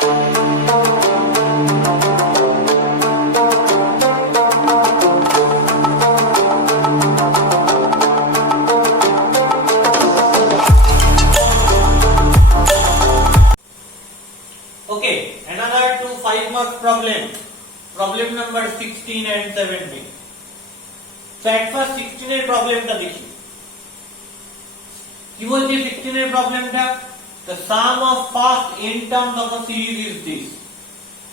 Okay, another two 5-mark problem. Problem number 16 and 17. So at first 16 এর প্রবলেমটা দেখি। কি বলছে 16 এর প্রবলেমটা? The sum of first n terms of a series is this.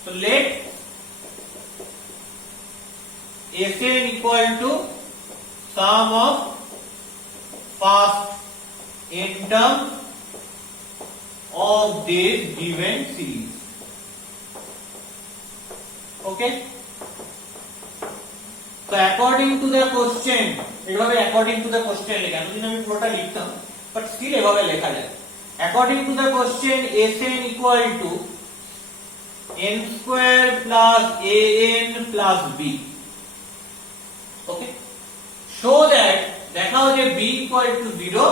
So let Sn equal to sum of first n terms of this given series. Okay, so according to the question, এভাবে according to the question লেখা, এতদিন আমি পুরোটা লিখতাম but still এভাবে লেখা যায়। According to the question, Sn equal to n square plus an plus b. Okay, show that দেখাও যে b equal to 0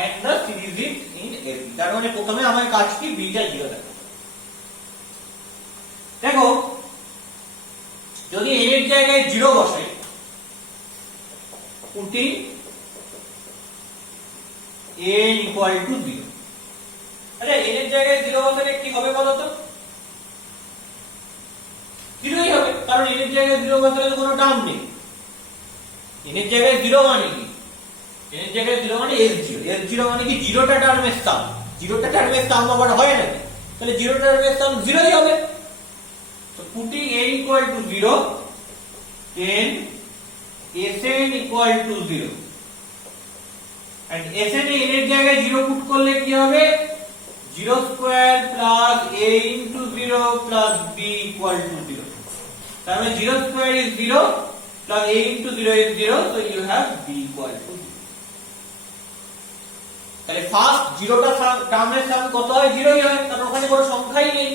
and the series is in AB. তার মানে প্রথমে আমার কাজ কি b টা 0 দেখাবো। দেখো যদি n এর জায়গায় 0 বসাই, পুটি n equal to 0, আরে n এর জায়গায় 0 বসালে কি হবে বলো তো? 0ই হবে, কারণ n এর জায়গায় 0 বসালে তো কোনো টার্ম নেই। n এর জায়গায় 0 মানে কি? n এর জায়গায় 0 মানে s0, s0 মানে কি 0টা টার্মের সাম, 0টা টার্মের সাম আবার হয় না, তাহলে 0টা টার্মের সাম 0ই হবে। So putting n equal to 0, then Sn equal to 0, and Sn A n এর জায়গায় 0 পুট করলে কি হবে? 0 square plus a into 0 plus b equal to 0. তার মানে 0 square is 0 plus a into 0 is 0, so you have b equal to 0. তাহলে first 0টা টার্মের সাম কত হয়? 0ই হয়, কারণ ওখানে কোনো সংখ্যাই নেই।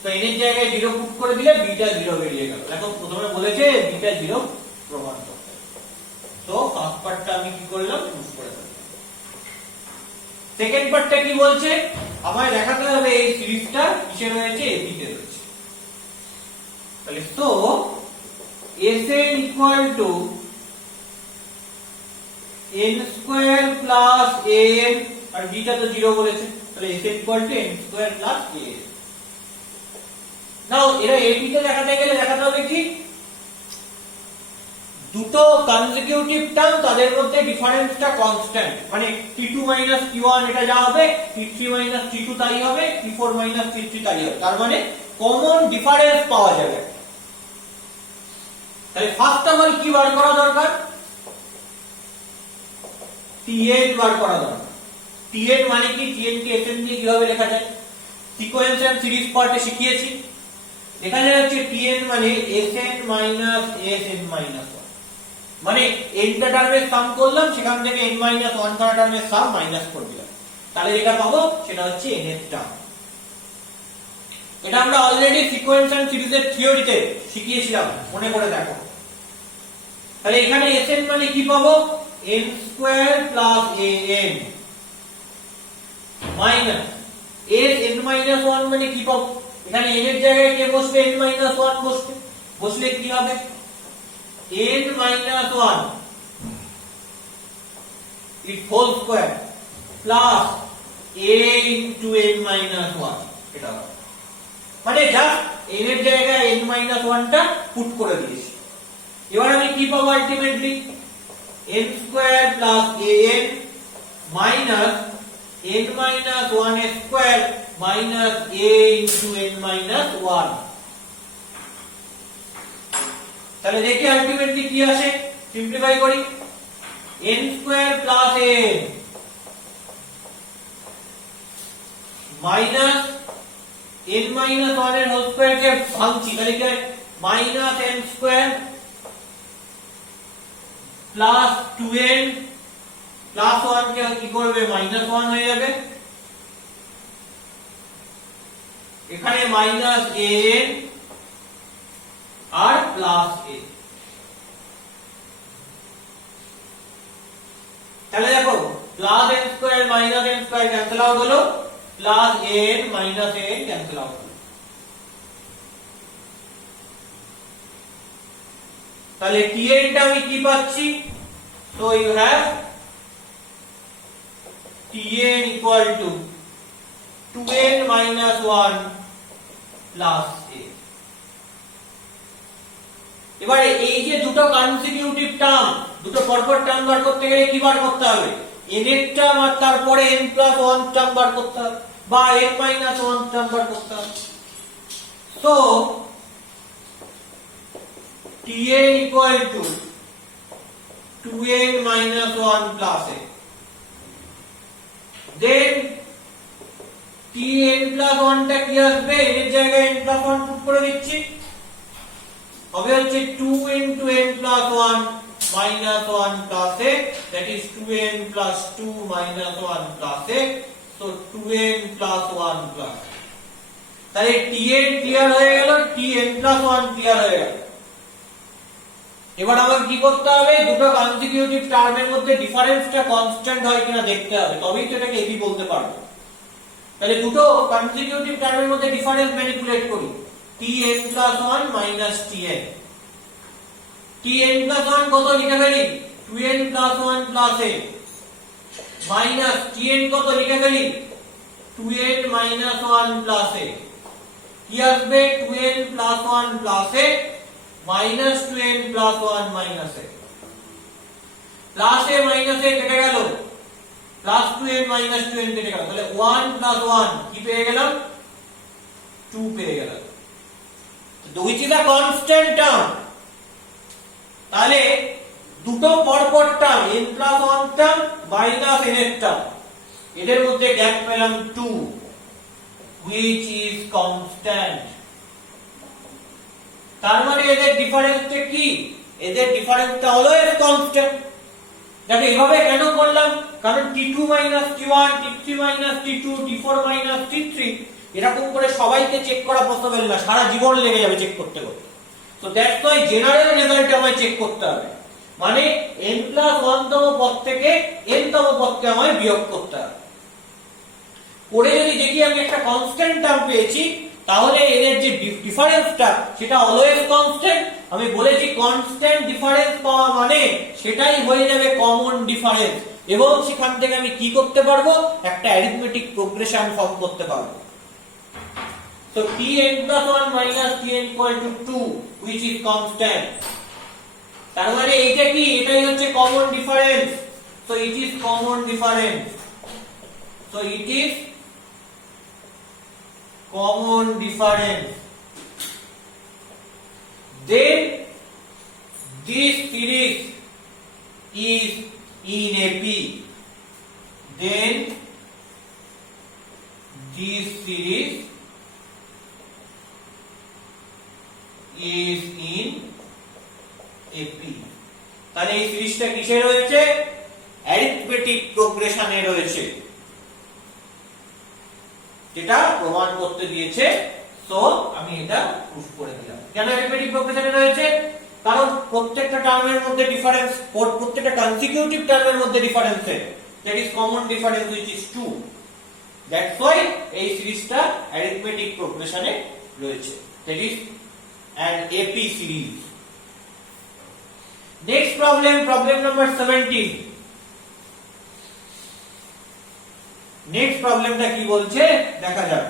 তো n এর জায়গায় 0 পুট করে দিলে b টা 0 বেরিয়ে গেল। এখন প্রথমে বলেছে b টা 0 প্রমাণ করতে। তো ফার্স্ট পার্টটা আমি কি করলাম? চুজ করে দিলাম। সেকেন্ড পার্টটা কি বলছে? আমায় দেখাতে হবে এই সিরিজটা কিসে রয়েছে? ab তে রয়েছে। তাহলে তো Sn equal to n square plus an, R b টা তো 0 বলেছে, তাহলে Sn equal to n square plus an। নাও এরা ab তে দেখাতে গেলে দেখাতে হবে কি? দুটো কনজিকিউটিভ টার্ম, তাদের মধ্যে ডিফারেন্সটা কনস্ট্যান্ট, মানে t2 t1 এটা যা হবে, t3 t2 তাই হবে, t4 t3 তাই হবে। তার মানে কমন ডিফারেন্স পাওয়া যাবে। তাহলে ফার্স্ট আমার কি বার করা দরকার? tn বার করা দরকার। tn মানে কি? tn কে sn দিয়ে কিভাবে লেখা যায়? সিকোয়েন্স এন্ড সিরিজ পার্টে শিখিয়েছি। এখানে হচ্ছে tn মানে sn sn 1, মানে n টা টার্মের সাম করলাম, সেখান থেকে n 1 টা টার্মের সাম মাইনাস করে দিলাম, তাহলে যেটা পাবো সেটা হচ্ছে n এর টার্ম। এটা আমরা অলরেডি সিকোয়েন্স এন্ড সিরিজের থিওরিতে শিখিয়েছিলাম, মনে করে দেখো। তাহলে এখানে sn মানে কি পাবো? n square plus an minus n 1 মানে কি পাবো? এখানে n এর জায়গায় কে বসবে? n 1 বসবে, বসলে কি হবে? n 1 its whole square plus a into n 1, এটা হবে। মানে জাস্ট n এর জায়গায় n 1 টা পুট করে দিয়েছি। এবার আমি কি পাবো ultimately? n square plus an minus n 1 square minus a into n 1। তাহলে দেখি আলটিমেটলি কি আসে, সিম্পলিফাই করি। n square plus an minus n 1 এর হোল স্কয়ার কে ভাঙছি, তাহলে কি minus n square plus 2n plus 1 কে কি করবে? মাইনাস 1 হয়ে যাবে। এখানে মাইনাস an আর প্লাস a। তাহলে দেখো plus n square minus n square cancel out হলো, plus an minus an cancel out হলো। তাহলে tn টা আমি কি পাচ্ছি? So you have tn equal to 2n minus 1 plus a। এবারে এই যে দুটো কনসিকিউটিভ টার্ম, দুটো পরপর টার্ম বার করতে গেলে কি বার করতে হবে? n এর টার্ম আর তারপরে n plus 1 টার্ম বার করতে হবে, বা n minus 1 টার্ম বার করতে হবে। So tn equal to 2n minus 1 plus a, then tn plus 1 টা কি আসবে? n এর জায়গায় n plus 1 পুট করে দিচ্ছি, হবে হচ্ছে 2 into n plus 1 minus 1 plus a, that is 2n plus 2 minus 1 plus a, so 2n plus 1 plus। তাহলে tn ক্লিয়ার হয়ে গেল, tn plus 1 ক্লিয়ার হয়ে গেল। এবার আমাকে কি করতে হবে? দুটো কনসিকিউটিভ টার্মের মধ্যে ডিফারেন্সটা কনস্ট্যান্ট হয় কিনা দেখতে হবে, তবেই তো এটাকে এবি বলতে পারবো। তাহলে দুটো কনসিকিউটিভ টার্মের মধ্যে ডিফারেন্স ম্যানিপুলেট করি, tn plus 1 minus tn। tn plus 1 কত লিখে ফেলি? 2n plus 1 plus a minus tn কত লিখে ফেলি? 2n minus 1 plus a। কি আসবে? 2n plus 1 plus a minus 2n plus 1 minus a। plus a minus a কেটে গেল, plus 2n minus 2n কেটে গেল, তাহলে 1 plus 1 কি পেয়ে গেলাম? 2 পেয়ে গেলাম, which is a constant term। তাহলে দুটো পরপর term n plus 1 term minus n এর টার্ম, এদের মধ্যে গ্যাপ পেলাম 2, which is constant। তার মানে এদের ডিফারেন্সটা কি? এদের ডিফারেন্সটা অলওয়েজ কনস্ট্যান্ট। দেখো এইভাবে কেন করলাম? কারণ t2 minus t1, t3 minus t2, t4 minus t3 এরকম করে সবাইকে চেক করা পসিবল না, সারা জীবন লেগে যাবে চেক করতে করতে। So that's why general result আমায় চেক করতে হবে, মানে n plus 1 তম পদ থেকে n তম পদকে আমায় বিয়োগ করতে হবে। করে যদি দেখি আমি একটা কনস্ট্যান্ট টার্ম পেয়েছি, তাহলে এদের যে ডিফারেন্সটা সেটা অলওয়েজ কনস্ট্যান্ট। আমি বলেছি কনস্ট্যান্ট ডিফারেন্স পাওয়া মানে সেটাই হয়ে যাবে কমন ডিফারেন্স, এবং সেখান থেকে আমি কি করতে পারবো? একটা অ্যারিথমেটিক প্রোগ্রেশন ফর্ম করতে পারবো। So tn plus 1 minus tn equal to 2, which is constant। তার মানে এইটা কি? এটাই হচ্ছে common difference. So it is common difference। So it is common difference। Then this series is in AP। Then this series is in AP। তাহলে এই সিরিজটা কিসে রয়েছে? অ্যারিথমেটিক প্রোগ্রেশনে রয়েছে, যেটা প্রমাণ করতে দিয়েছে। সো আমি এটা প্রুফ করে দিলাম। কেন অ্যারিথমেটিক প্রোগ্রেশনে রয়েছে? কারণ প্রত্যেকটা টার্মের মধ্যে ডিফারেন্স, প্রত্যেকটা কনসিকিউটিভ টার্মের মধ্যে ডিফারেন্স আছে, that is common difference which is 2। That's why এই সিরিজটা অ্যারিথমেটিক প্রোগ্রেশনে রয়েছে, that is an AP series। Next problem, problem number 17। Next প্রবলেমটা কি বলছে দেখা যাক।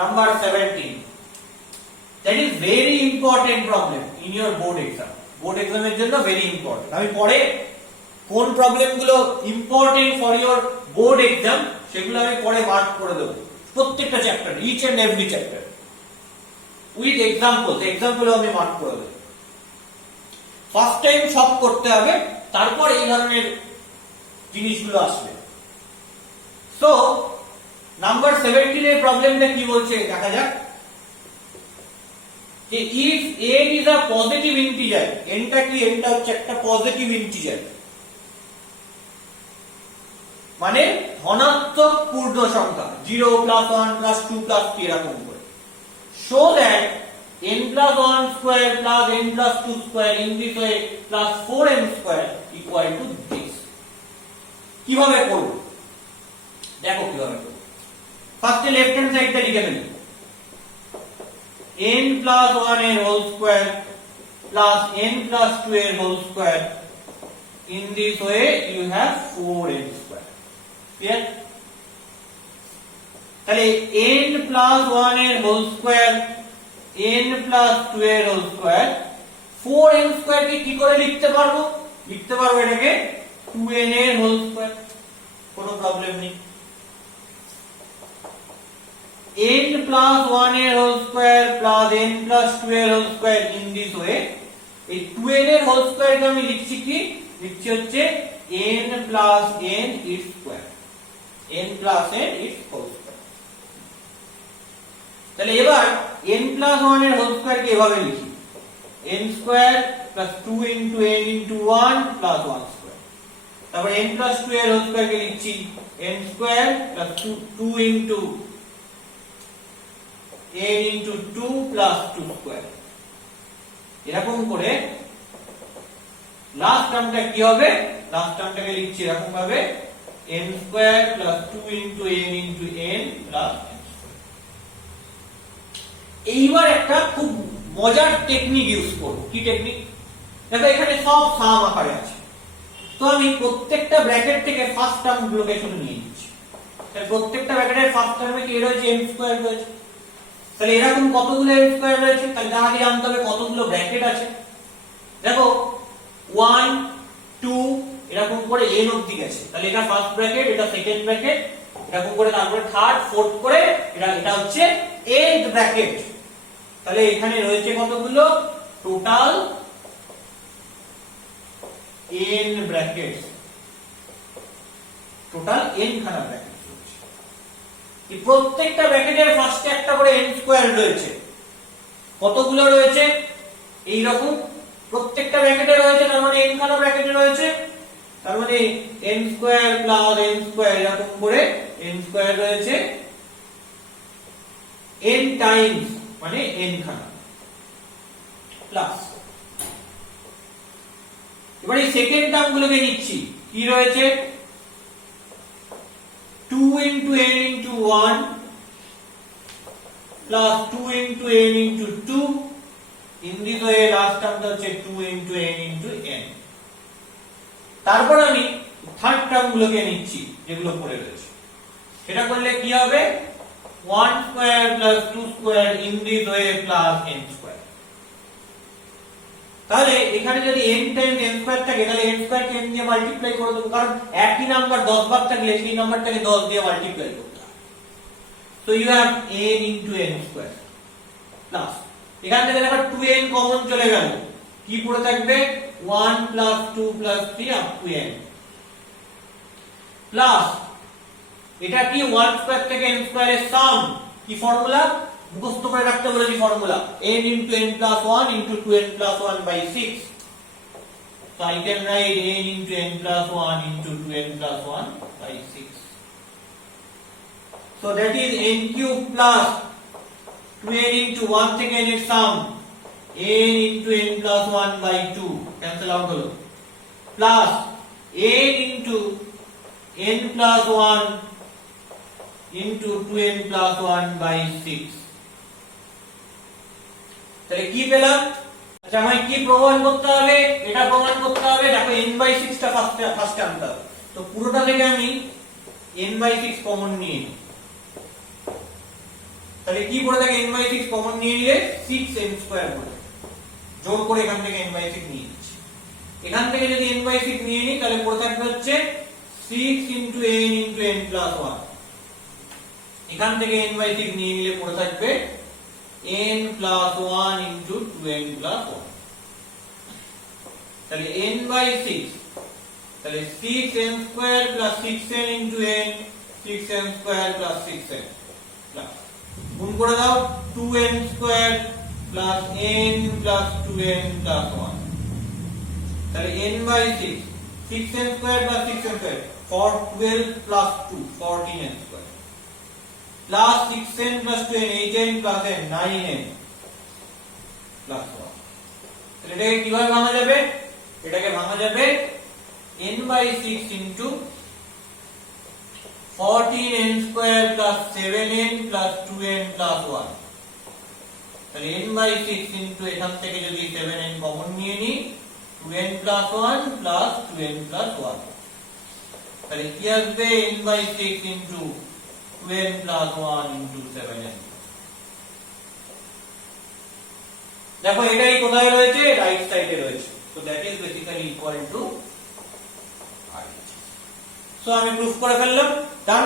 Number 17, that is very important problem in your board exam। Board এক্সামের জন্য ভেরি ইম্পর্টেন্ট। আমি পরে কোন প্রবলেমগুলো important for your board exam সেগুলো আমি পরে মার্ক করে দেব, প্রত্যেকটা chapter, each and every chapter with example. এক্সাম্পলও আমি মার্ক করে দেব। ফার্স্ট টাইম সব করতে হবে, তারপর এই ধরনের জিনিসগুলো আসবে। সো নাম্বার 17 এর প্রবলেমটা কি বলছে দেখা যাক। যে if n is a positive integer, n টা কি? n টা হচ্ছে একটা পজিটিভ ইন্টিজার। মানে ধনাত্মক পূর্ণ সংখ্যা 0 প্লাস 1 প্লাস 2 প্লাস 3 এরকম করে so that n plus 1 square plus n plus 2 square in this way plus 4n square equal to this কিভাবে করব দেখো কিভাবে করব ফার্স্টে লেফট হ্যান্ড সাইডটা লিখে ফেলি n plus 1 এর whole square plus n plus 2 এর whole square in this way you have 4n square clear তাহলে n plus 1 এর হোল স্কয়ার n plus 2 এর হোল স্কয়ার 4n স্কয়ার কে কি করে লিখতে পারবো এটাকে 2n এর হোল স্কয়ার কোনো প্রবলেম নেই n plus 1 এর whole square plus n plus 2 এর whole square in this way এই 2n এর হোল স্কয়ার কে আমি লিখছি হচ্ছে n plus n its square n plus n its whole square তাহলে এবার n plus 1 এর হোল স্কয়ার কে এভাবে লিখি n square plus 2 into n into 1 plus 1 square তারপর n plus 2 এর হোল স্কয়ার কে লিখছি n square plus 2 into n into 2 plus 2 square এরকম করে লাস্ট টার্মটা কি হবে লাস্ট টার্মটাকে লিখছি এরকম ভাবে n square plus 2 into n into n plus n square এইবার একটা খুব মজার টেকনিক ইউজ করব কি টেকনিক দেখো এখানে সব সাম আকারে আছে তো আমি প্রত্যেকটা ব্র্যাকেট থেকে ফার্স্ট টার্ম গুলোকে শুনে নিয়ে নিচ্ছি তাহলে প্রত্যেকটা ব্র্যাকেটের ফার্স্ট টার্মে কি রয়েছে n স্কয়ার রয়েছে তাহলে এরকম কতগুলো n স্কয়ার রয়েছে তাহলে তাহলে জানতে হবে কতগুলো ব্র্যাকেট আছে দেখো 1 2 এরকম করে n অবধি গেছে তাহলে এটা ফার্স্ট ব্র্যাকেট এটা সেকেন্ড ব্র্যাকেট এরকম করে তারপরে থার্ড ফোর্থ করে এটা হচ্ছে eighth ব্র্যাকেট তাহলে এখানে রয়েছে কতগুলো total n brackets total n খানা ব্র্যাকেট রয়েছে এই প্রত্যেকটা ব্র্যাকেটের ফার্স্টে একটা করে n স্কয়ার রয়েছে কতগুলো রয়েছে এই রকম প্রত্যেকটা ব্র্যাকেটে রয়েছে তার মানে n খানা ব্র্যাকেটে রয়েছে তার মানে n square plus n square এরকম করে n স্কয়ার রয়েছে n টাইমস মানে n খানা প্লাস এবারে সেকেন্ড টার্ম গুলোকে নিচ্ছি কি রয়েছে 2 into n into 1 plus 2 into n into 2 in this way last term টা হচ্ছে 2 into n into n তারপর আমি থার্ড টার্ম গুলোকে নিচ্ছি যেগুলো পড়ে রয়েছে এটা করলে কি হবে 1 square plus 2 square in this way plus n square তাহলে এখানে যদি n টাইমস n স্কয়ার থাকে তাহলে n স্কয়ার কে n দিয়ে মাল্টিপ্লাই করে দেব কারণ একই নাম্বার 10 বার থাকলে সেই নাম্বারটাকে 10 দিয়ে মাল্টিপ্লাই করতে হবে so you have n into n square plus এখান থেকে দেখো 2n কমন চলে গেল কি পড়ে থাকবে 1 plus 2 plus 3 up to n plus এটা কি 1 স্কয়ার থেকে n স্কয়ারের সাম কি ফর্মুলা মুখস্থ করে রাখতে বলেছি formula n into n plus 1 into 2n plus 1 by 6 so I can write n into n plus 1 into 2n plus 1 by 6 so that is n cube plus 2n into 1 থেকে n এর সাম n into n plus 1 by 2 cancel out হলো plus n into n plus 1 into 2n plus 1 by 6 তাহলে কি পেলাম আচ্ছা আমায় কি প্রমাণ করতে হবে এটা প্রমাণ করতে হবে দেখো n by 6 টা ফার্স্ট আনতে হবে তো পুরোটা থেকে আমি n by 6 কমন নিয়ে নিই তাহলে কি পড়ে থাকে n by 6 কমন নিয়ে নিলে 6n স্কয়ার পড়ে জোর করে এখান থেকে n by 6 নিয়ে নিচ্ছি এখান থেকে যদি n by 6 নিয়ে নিই তাহলে পড়ে থাকবে হচ্ছে 6 into n plus 1 এখান থেকে n by 6 নিয়ে নিলে পড়ে থাকবে n plus 1 into 2n plus 1 তাহলে n by 6 তাহলে 6n square plus 6n into n 6n square plus 6n plus গুণ করে দাও 2n square plus n plus 2n plus 1 তাহলে n by 6 6n square plus 6n square for 12 plus 2 14n square plus 6n plus 2n 8n plus n 9n plus 1 তাহলে এটাকে কিভাবে ভাঙা যাবে এটাকে ভাঙা যাবে n by 6 into 14n square plus 7n plus 2n plus 1 তাহলে n by 6 into এখান থেকে যদি 7n কমন নিয়ে নি 2n plus 1 plus 2n plus 1 তাহলে কি আসবে n by 6 into 2n plus 1 into 7n দেখো এটাই কোথায় রয়েছে রাইট সাইডে রয়েছে so that is basically equal to r so আমি প্রুফ করে ফেললাম ডান